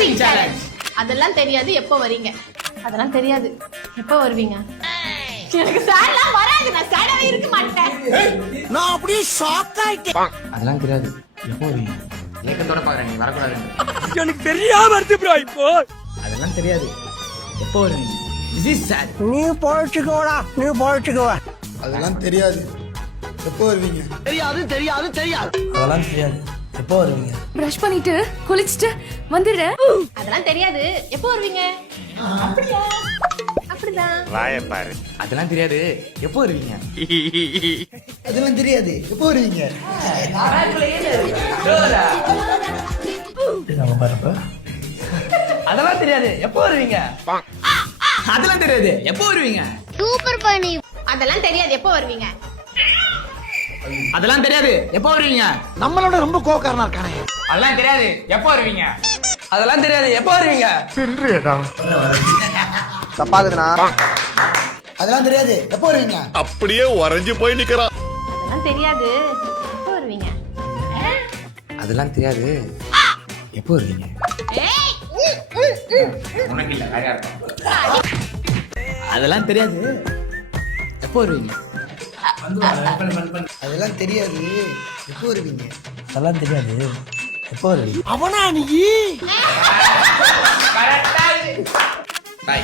டாஷிங் challenge. அதெல்லாம் தெரியாது, எப்போ வரீங்க? அதெல்லாம் தெரியாது, எப்போ வருவீங்க? எனக்கு சாடலாம் வராது, நான் சாடவே இருக்க மாட்டேன். நான் அப்படியே ஷாக் ஆயிட்டேன். அதெல்லாம் தெரியாது, எப்போ வருவீங்க? ஏக்கத்தோட பாக்குறேன், நீ வரக்கூடாது. எனக்கு தெரியாம வருது ப்ரோ இப்போ. அதெல்லாம் தெரியாது, எப்போ வருவீங்க? This is sad. நீ பொழைச்சுக்கோடா, நீ பொழைச்சுக்கோவா. அதெல்லாம் தெரியாது, எப்போ வருவீங்க? தெரியாது தெரியாது தெரியாது. அதெல்லாம் தெரியாது, எப்போ வருவீங்க? பிரஷ் பண்ணிட்டு குளிச்சிட்டு வந்துடுறேன். அதெல்லாம் தெரியாது, எப்போ வருவீங்க? அப்படியா? அப்படிதான். அதெல்லாம் தெரியாது, எப்போ வருவீங்க? அதெல்லாம் தெரியாது, எப்போ வருவீங்க? அதெல்லாம் தெரியாது, எப்போ வருவீங்க? அதெல்லாம் தெரியாது, எப்போ வருவீங்க? சூப்பர் பண்ணி. அதெல்லாம் தெரியாது, எப்போ வருவீங்க? அதெல்லாம் தெரியாது, எப்போ வருவீங்க? நம்மளோட ரொம்ப கோக்காரனா இருக்கானே. அதெல்லாம் தெரியாது, எப்போ வருவீங்க? அதெல்லாம் தெரியாது, எப்போ வருவீங்க? தப்பாகுதுண்ணா. அதெல்லாம் தெரியாது, எப்போ வருவீங்க? அப்படியே உறைஞ்சு போய் நிக்கிறான். அதெல்லாம் தெரியாது, எப்போ வருவீங்க? அதெல்லாம் தெரியாது, எப்போ வருவீங்க? உனக்கு இல்ல, வேற யாருக்கும். அதெல்லாம் தெரியாது, எப்போ வருவீங்க? அதெல்லாம் தெரியாது, எப்போ வருவீங்க? அதெல்லாம் தெரியாது, எப்போ வருவீங்க? அவனா நீ? Bye.